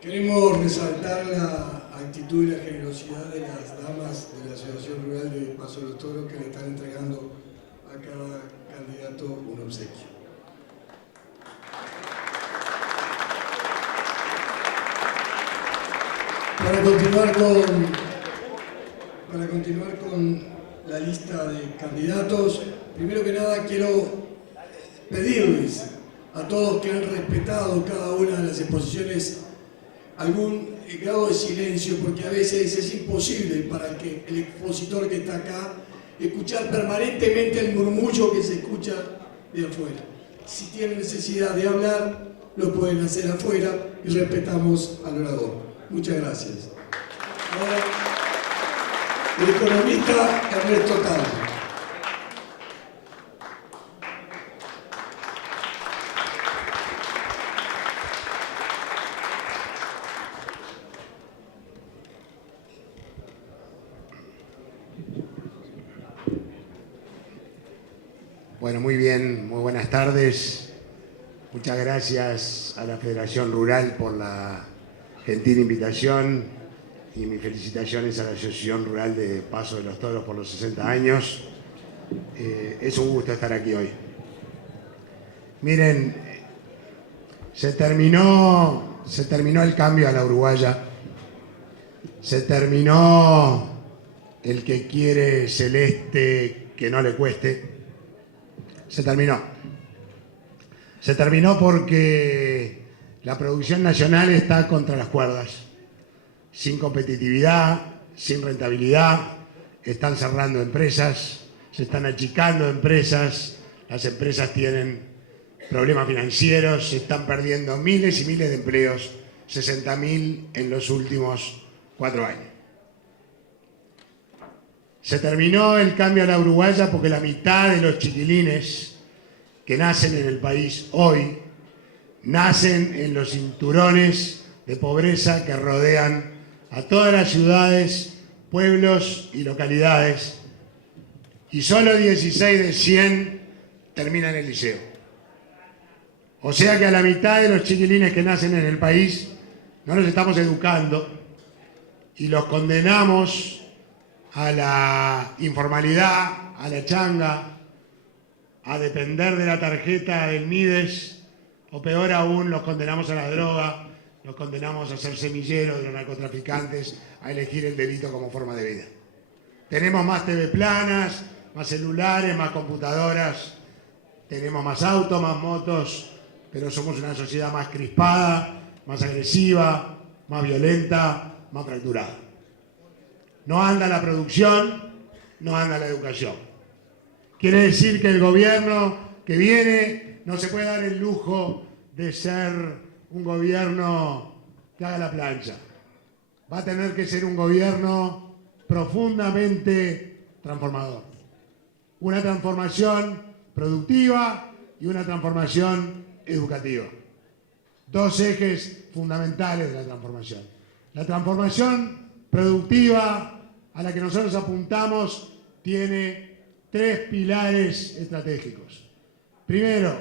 Queremos resaltar la actitud y la generosidad de las damas de la Asociación Rural de Paso de los Toros que le están entregando a cada candidato un obsequio. Para continuar con la lista de candidatos, primero que nada quiero pedirles a todos que han respetado cada una de las exposiciones algún grado de silencio, porque a veces es imposible para el expositor que está acá escuchar permanentemente el murmullo que se escucha de afuera. Si tienen necesidad de hablar, lo pueden hacer afuera y respetamos al orador. Muchas gracias. Ahora, el economista Ernesto Talvi. Bueno, muy bien, muy buenas tardes. Muchas gracias a la Federación Rural por la gentil invitación y mis felicitaciones a la Asociación Rural de Paso de los Toros por los 60 años. Es un gusto estar aquí hoy. Miren, se terminó el cambio a la uruguaya, se terminó el que quiere celeste que no le cueste. Se terminó. Se terminó porque la producción nacional está contra las cuerdas. Sin competitividad, sin rentabilidad, están cerrando empresas, se están achicando empresas, las empresas tienen problemas financieros, se están perdiendo miles y miles de empleos, 60.000 en los últimos 4 años. Se terminó el cambio a la uruguaya porque la mitad de los chiquilines que nacen en el país hoy nacen en los cinturones de pobreza que rodean a todas las ciudades, pueblos y localidades, y solo 16 de 100 terminan el liceo. O sea que a la mitad de los chiquilines que nacen en el país no los estamos educando y los condenamos a la informalidad, a la changa, a depender de la tarjeta del Mides, o peor aún, los condenamos a la droga, los condenamos a ser semilleros de los narcotraficantes, a elegir el delito como forma de vida. Tenemos más TV planas, más celulares, más computadoras, tenemos más autos, más motos, pero somos una sociedad más crispada, más agresiva, más violenta, más fracturada. No anda la producción, no anda la educación. Quiere decir que el gobierno que viene no se puede dar el lujo de ser un gobierno que haga la plancha. Va a tener que ser un gobierno profundamente transformador. Una transformación productiva y una transformación educativa. Dos ejes fundamentales de la transformación. La transformación productiva a la que nosotros apuntamos tiene 3 pilares estratégicos. Primero,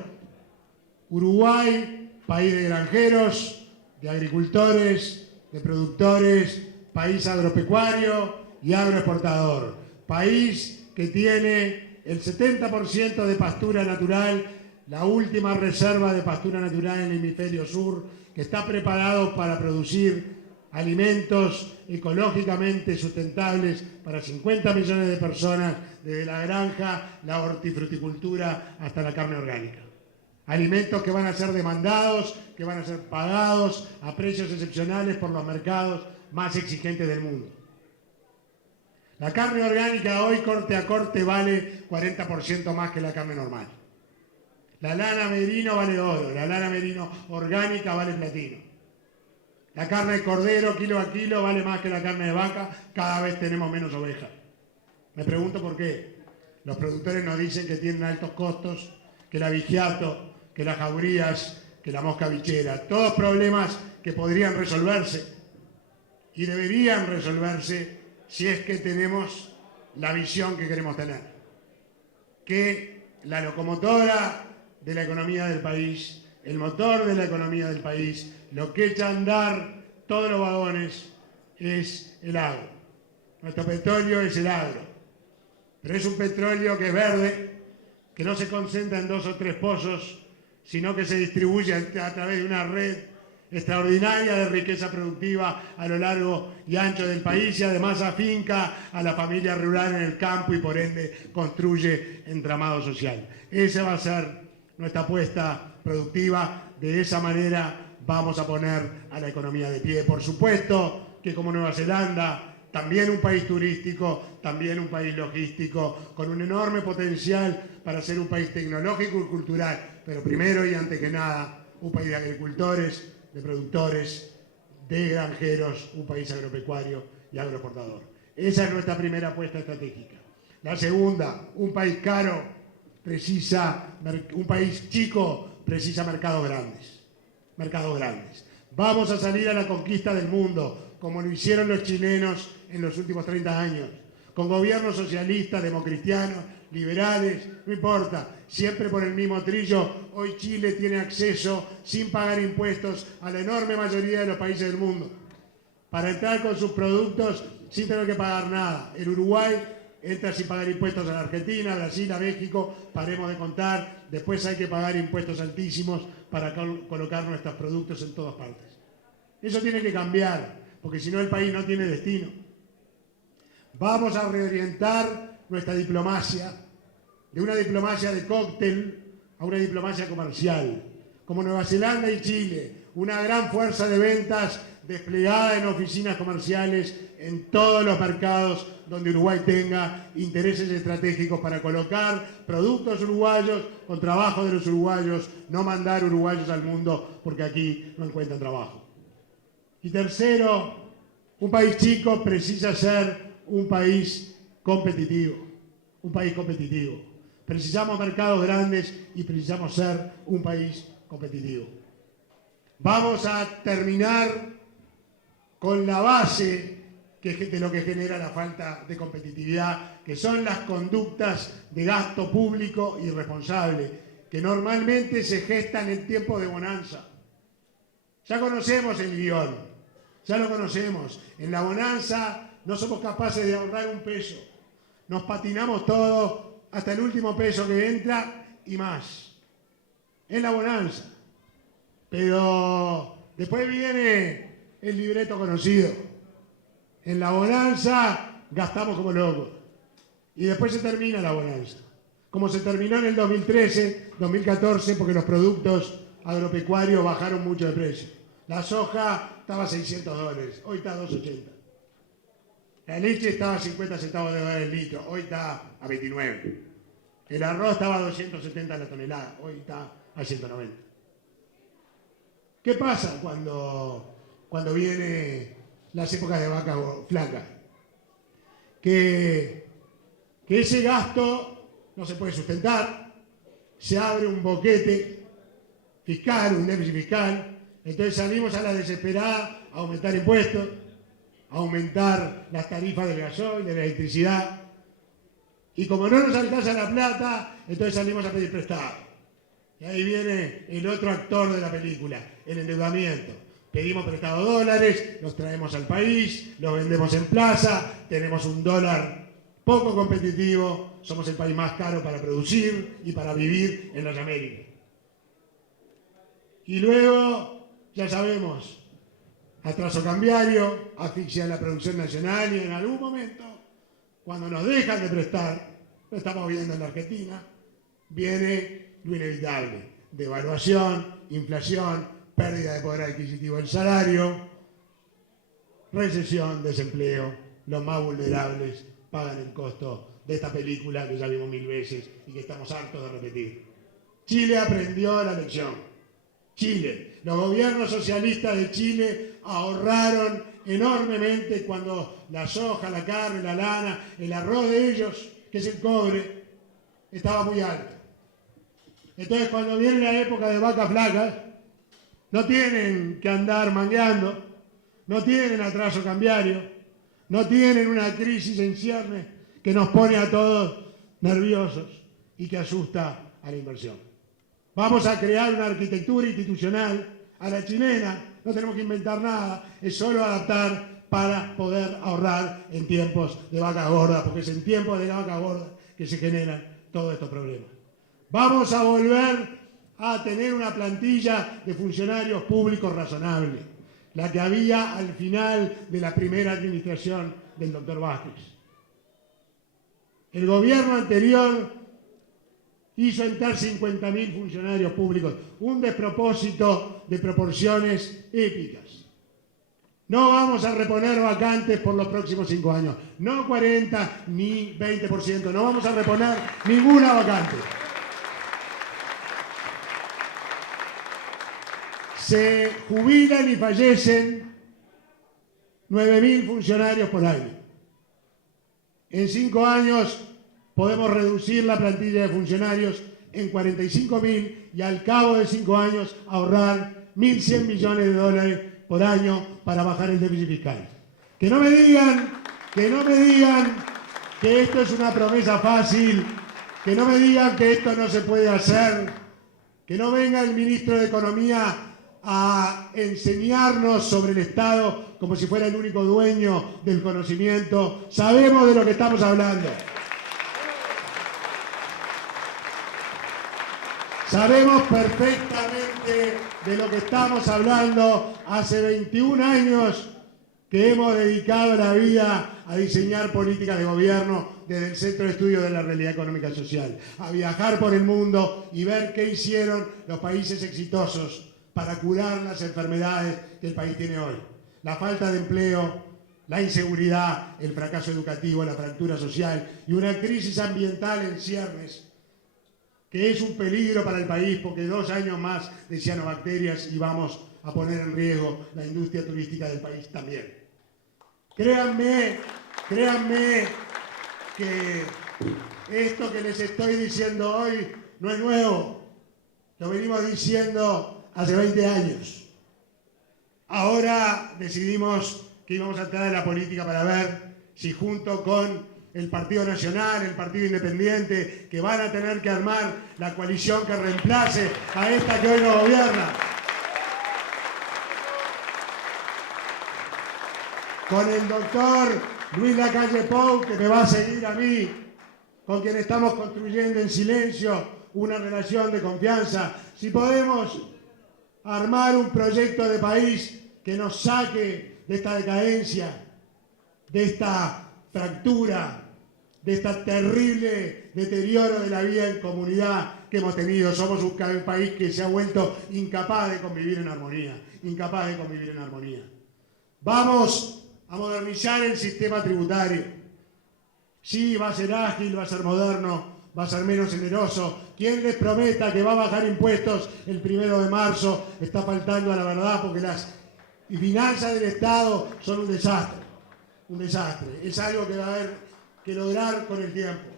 Uruguay, país de granjeros, de agricultores, de productores, país agropecuario y agroexportador. País que tiene el 70% de pastura natural, la última reserva de pastura natural en el hemisferio sur, que está preparado para producir alimentos ecológicamente sustentables para 50 millones de personas, desde la granja, la hortifruticultura hasta la carne orgánica. Alimentos que van a ser demandados, que van a ser pagados a precios excepcionales por los mercados más exigentes del mundo. La carne orgánica hoy corte a corte vale 40% más que la carne normal. La lana merino vale oro, la lana merino orgánica vale platino. La carne de cordero, kilo a kilo, vale más que la carne de vaca, cada vez tenemos menos ovejas. Me pregunto por qué. Los productores nos dicen que tienen altos costos, que el abigeato, que las jaurías, que la mosca bichera, todos problemas que podrían resolverse y deberían resolverse si es que tenemos la visión que queremos tener. Que la locomotora de la economía del país, el motor de la economía del país, lo que echa a andar todos los vagones es el agro. Nuestro petróleo es el agro. Pero es un petróleo que es verde, que no se concentra en 2 o 3 pozos, sino que se distribuye a través de una red extraordinaria de riqueza productiva a lo largo y ancho del país y además afinca a la familia rural en el campo y por ende construye entramado social. Esa va a ser nuestra apuesta productiva. De esa manera vamos a poner a la economía de pie. Por supuesto que como Nueva Zelanda, también un país turístico, también un país logístico, con un enorme potencial para ser un país tecnológico y cultural, pero primero y antes que nada, un país de agricultores, de productores, de granjeros, un país agropecuario y agroexportador. Esa es nuestra primera apuesta estratégica. La segunda, un país caro un país chico precisa mercados grandes. Mercados grandes. Vamos a salir a la conquista del mundo, como lo hicieron los chilenos en los últimos 30 años, con gobiernos socialistas, democristianos, liberales, no importa, siempre por el mismo trillo. Hoy Chile tiene acceso, sin pagar impuestos, a la enorme mayoría de los países del mundo, para entrar con sus productos sin tener que pagar nada. El Uruguay entra sin pagar impuestos a la Argentina, a Brasil, a México, paremos de contar. Después hay que pagar impuestos altísimos para colocar nuestros productos en todas partes. Eso tiene que cambiar, porque si no el país no tiene destino. Vamos a reorientar nuestra diplomacia, de una diplomacia de cóctel a una diplomacia comercial, como Nueva Zelanda y Chile, una gran fuerza de ventas desplegada en oficinas comerciales en todos los mercados donde Uruguay tenga intereses estratégicos para colocar productos uruguayos con trabajo de los uruguayos, no mandar uruguayos al mundo porque aquí no encuentran trabajo. Y tercero, un país chico precisa ser un país competitivo, un país competitivo. Precisamos mercados grandes y precisamos ser un país competitivo. Vamos a terminar con la base de lo que genera la falta de competitividad, que son las conductas de gasto público irresponsable, que normalmente se gestan en tiempos de bonanza. Ya conocemos el guión, ya lo conocemos. En la bonanza no somos capaces de ahorrar un peso. Nos patinamos todo hasta el último peso que entra y más. Es la bonanza. Pero después viene el libreto conocido. En la bonanza gastamos como locos. Y después se termina la bonanza. Como se terminó en el 2013, 2014, porque los productos agropecuarios bajaron mucho de precio. La soja estaba a $600, hoy está a $2.80. La leche estaba a 50 centavos de dólar el litro, hoy está a 29. El arroz estaba a 270 la tonelada, hoy está a 190. ¿Qué pasa cuando vienen las épocas de vacas flacas? Que ese gasto no se puede sustentar, se abre un boquete fiscal, un déficit fiscal, entonces salimos a la desesperada a aumentar impuestos, a aumentar las tarifas del gasoil, de la electricidad, y como no nos alcanza la plata, entonces salimos a pedir prestado. Y ahí viene el otro actor de la película, el endeudamiento. Pedimos prestado dólares, los traemos al país, los vendemos en plaza, tenemos un dólar poco competitivo, somos el país más caro para producir y para vivir en las Américas. Y luego, ya sabemos, atraso cambiario, asfixia en la producción nacional y en algún momento, cuando nos dejan de prestar, lo estamos viendo en la Argentina, viene lo inevitable: devaluación, inflación, pérdida de poder adquisitivo del salario, recesión, desempleo. Los más vulnerables pagan el costo de esta película que ya vimos 1000 veces y que estamos hartos de repetir. Chile aprendió la lección. Chile, los gobiernos socialistas de Chile ahorraron enormemente cuando la soja, la carne, la lana, el arroz de ellos, que es el cobre, estaba muy alto. Entonces cuando viene la época de vacas flacas, no tienen que andar mangueando, no tienen atraso cambiario, no tienen una crisis en ciernes que nos pone a todos nerviosos y que asusta a la inversión. Vamos a crear una arquitectura institucional a la chilena. no tenemos que inventar nada, es solo adaptar para poder ahorrar en tiempos de vaca gorda, porque es en tiempos de vaca gorda que se generan todos estos problemas. Vamos a volver a tener una plantilla de funcionarios públicos razonable, la que había al final de la primera administración del doctor Vázquez. El gobierno anterior hizo entrar 50.000 funcionarios públicos, un despropósito de proporciones épicas. No vamos a reponer vacantes por los próximos 5 años, no 40 ni 20%, no vamos a reponer ninguna vacante. Se jubilan y fallecen 9.000 funcionarios por año. En 5 años podemos reducir la plantilla de funcionarios en 45.000 y al cabo de 5 años ahorrar 1.100 millones de dólares por año para bajar el déficit fiscal. Que no me digan que esto es una promesa fácil, que no me digan que esto no se puede hacer, que no venga el ministro de Economía a enseñarnos sobre el Estado como si fuera el único dueño del conocimiento. Sabemos de lo que estamos hablando. Sabemos perfectamente de lo que estamos hablando. Hace 21 años que hemos dedicado la vida a diseñar políticas de gobierno desde el Centro de Estudios de la Realidad Económica y Social, a viajar por el mundo y ver qué hicieron los países exitosos para curar las enfermedades que el país tiene hoy. La falta de empleo, la inseguridad, el fracaso educativo, la fractura social y una crisis ambiental en ciernes, que es un peligro para el país porque 2 años más de cianobacterias y vamos a poner en riesgo la industria turística del país también. Créanme que esto que les estoy diciendo hoy no es nuevo, lo venimos diciendo hace 20 años. Ahora decidimos que íbamos a entrar en la política para ver si junto con el Partido Nacional, el Partido Independiente, que van a tener que armar la coalición que reemplace a esta que hoy nos gobierna, con el doctor Luis Lacalle Pou, que me va a seguir a mí, con quien estamos construyendo en silencio una relación de confianza, si podemos armar un proyecto de país que nos saque de esta decadencia, de esta fractura, de este terrible deterioro de la vida en comunidad que hemos tenido. Somos un país que se ha vuelto incapaz de convivir en armonía, Vamos a modernizar el sistema tributario. Sí, va a ser ágil, va a ser moderno, va a ser menos generoso. Quien les prometa que va a bajar impuestos el 1 de marzo está faltando a la verdad, porque las finanzas del Estado son un desastre. Es algo que va a haber que lograr con el tiempo.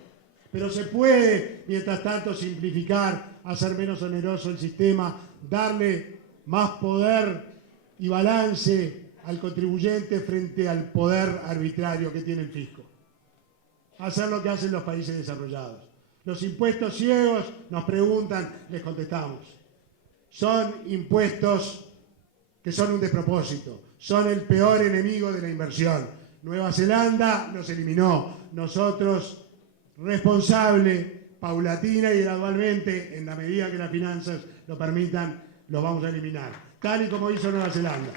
Pero se puede, mientras tanto, simplificar, hacer menos oneroso el sistema, darle más poder y balance al contribuyente frente al poder arbitrario que tiene el fisco. Hacer lo que hacen los países desarrollados. Los impuestos ciegos, nos preguntan, les contestamos. Son impuestos que son un despropósito, son el peor enemigo de la inversión. Nueva Zelanda los eliminó. Nosotros, responsable, paulatina y gradualmente, en la medida que las finanzas lo permitan, los vamos a eliminar, tal y como hizo Nueva Zelanda.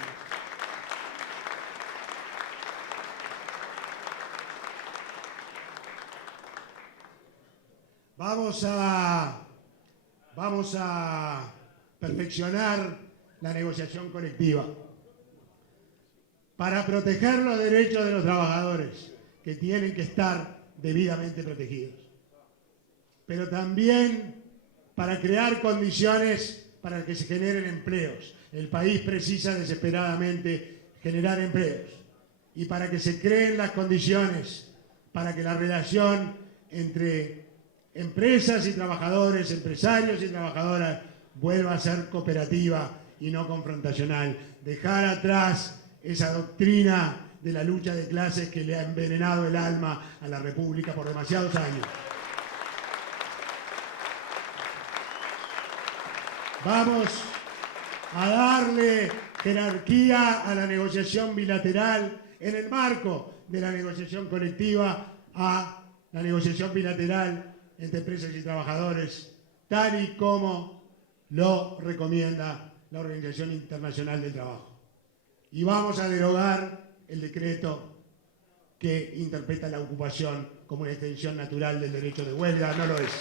Vamos a perfeccionar la negociación colectiva para proteger los derechos de los trabajadores, que tienen que estar debidamente protegidos. Pero también para crear condiciones para que se generen empleos. El país precisa desesperadamente generar empleos. Y para que se creen las condiciones para que la relación entre empresas y trabajadores, empresarios y trabajadoras, vuelva a ser cooperativa y no confrontacional. Dejar atrás esa doctrina de la lucha de clases que le ha envenenado el alma a la República por demasiados años. Vamos a darle jerarquía a la negociación bilateral en el marco de la negociación colectiva a la negociación bilateral entre empresas y trabajadores, tal y como lo recomienda la Organización Internacional del Trabajo. Y vamos a derogar el decreto que interpreta la ocupación como una extensión natural del derecho de huelga. No lo es.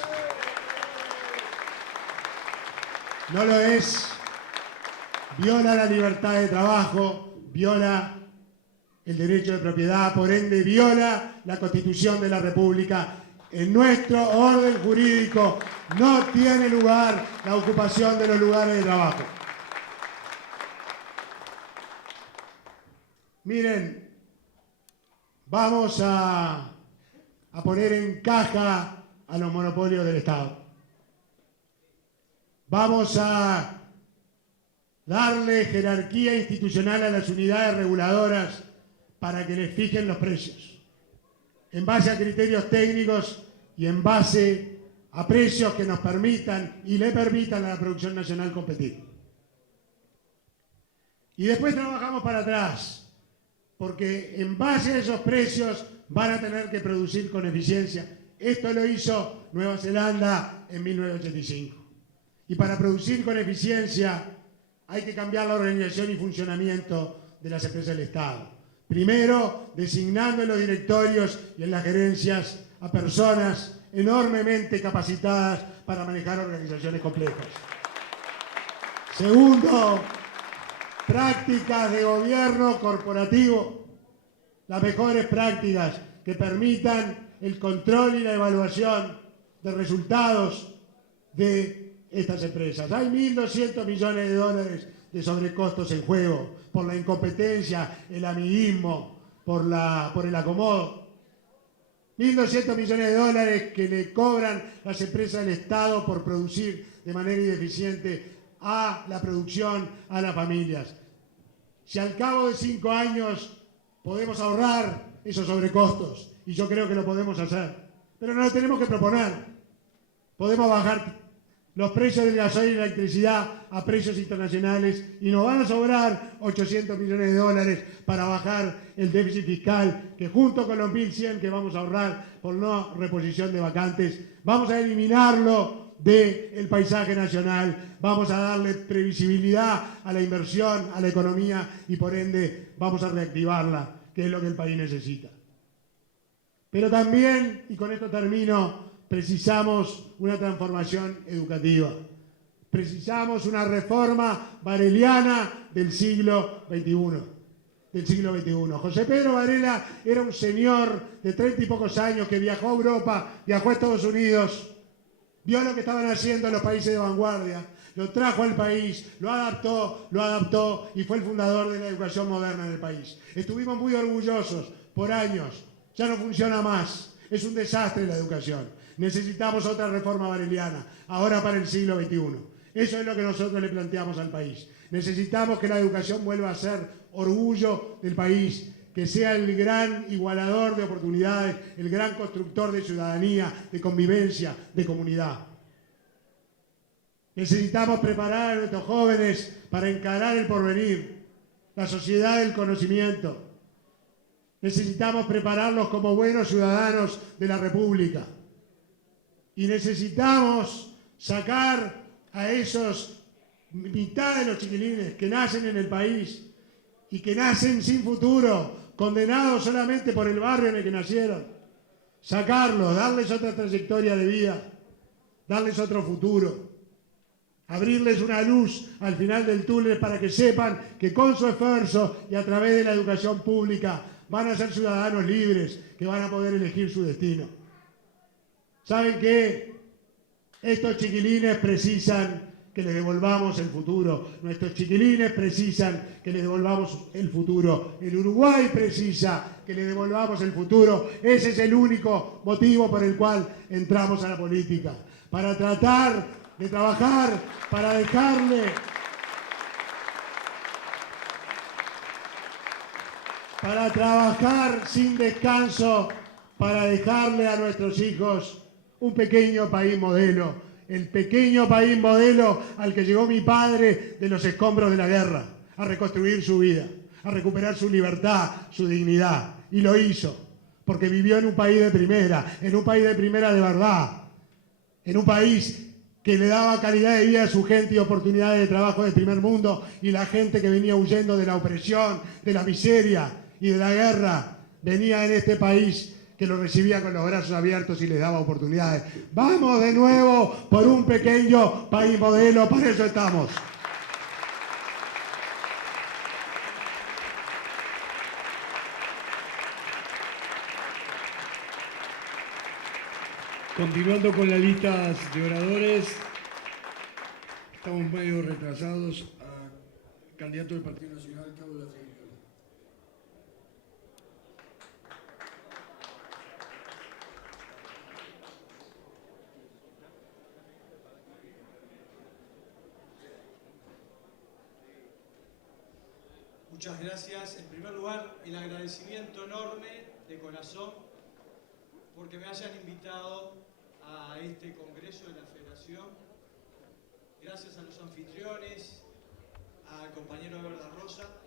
No lo es. Viola la libertad de trabajo, viola el derecho de propiedad, por ende viola la Constitución de la República. En nuestro orden jurídico no tiene lugar la ocupación de los lugares de trabajo. Miren, vamos a poner en caja a los monopolios del Estado. Vamos a darle jerarquía institucional a las unidades reguladoras para que les fijen los precios, en base a criterios técnicos y en base a precios que nos permitan y le permitan a la producción nacional competir. Y después trabajamos para atrás, porque en base a esos precios van a tener que producir con eficiencia. Esto lo hizo Nueva Zelanda en 1985. Y para producir con eficiencia hay que cambiar la organización y funcionamiento de las empresas del Estado. Primero, designando en los directorios y en las gerencias a personas enormemente capacitadas para manejar organizaciones complejas. Segundo, prácticas de gobierno corporativo, las mejores prácticas que permitan el control y la evaluación de resultados de estas empresas. Hay 1.200 millones de dólares de sobrecostos en juego por la incompetencia, el amiguismo, por el acomodo. 1.200 millones de dólares que le cobran las empresas del Estado por producir de manera ineficiente a la producción, a las familias. Si al cabo de 5 años podemos ahorrar esos sobrecostos, y yo creo que lo podemos hacer, pero no lo tenemos que proponer. Podemos bajar los precios del gasoil y la electricidad a precios internacionales y nos van a sobrar 800 millones de dólares para bajar el déficit fiscal, que junto con los 1.100 que vamos a ahorrar por no reposición de vacantes, vamos a eliminarlo del paisaje nacional, vamos a darle previsibilidad a la inversión, a la economía y por ende vamos a reactivarla, que es lo que el país necesita. Pero también, y con esto termino, precisamos una transformación educativa. Precisamos una reforma vareliana del siglo XXI. José Pedro Varela era un señor de 30 y pocos años que viajó a Europa, viajó a Estados Unidos, vio lo que estaban haciendo los países de vanguardia, lo trajo al país, lo adaptó y fue el fundador de la educación moderna en el país. Estuvimos muy orgullosos por años, ya no funciona más, es un desastre la educación. Necesitamos otra reforma vareliana, ahora para el siglo XXI. Eso es lo que nosotros le planteamos al país. Necesitamos que la educación vuelva a ser orgullo del país, que sea el gran igualador de oportunidades, el gran constructor de ciudadanía, de convivencia, de comunidad. Necesitamos preparar a nuestros jóvenes para encarar el porvenir, la sociedad del conocimiento. Necesitamos prepararlos como buenos ciudadanos de la República. Y necesitamos sacar a esos mitad de los chiquilines que nacen en el país y que nacen sin futuro, condenados solamente por el barrio en el que nacieron. Sacarlos, darles otra trayectoria de vida, darles otro futuro. Abrirles una luz al final del túnel para que sepan que con su esfuerzo y a través de la educación pública van a ser ciudadanos libres, que van a poder elegir su destino. ¿Saben qué? Estos chiquilines precisan que les devolvamos el futuro. Nuestros chiquilines precisan que les devolvamos el futuro. El Uruguay precisa que le devolvamos el futuro. Ese es el único motivo por el cual entramos a la política. Para tratar de trabajar, para trabajar sin descanso, para dejarle a nuestros hijos un pequeño país modelo, el pequeño país modelo al que llegó mi padre de los escombros de la guerra, a reconstruir su vida, a recuperar su libertad, su dignidad. Y lo hizo, porque vivió en un país de primera, en un país de primera de verdad, en un país que le daba calidad de vida a su gente y oportunidades de trabajo del primer mundo, y la gente que venía huyendo de la opresión, de la miseria y de la guerra, venía en este país que lo recibía con los brazos abiertos y les daba oportunidades. Vamos de nuevo por un pequeño país modelo, para eso estamos. Continuando con la lista de oradores, estamos medio retrasados. Candidato del Partido Nacional, Carlos Lafayette. Muchas gracias. En primer lugar, el agradecimiento enorme de corazón porque me hayan invitado a este congreso de la Federación. Gracias a los anfitriones, al compañero Eber da Rosa.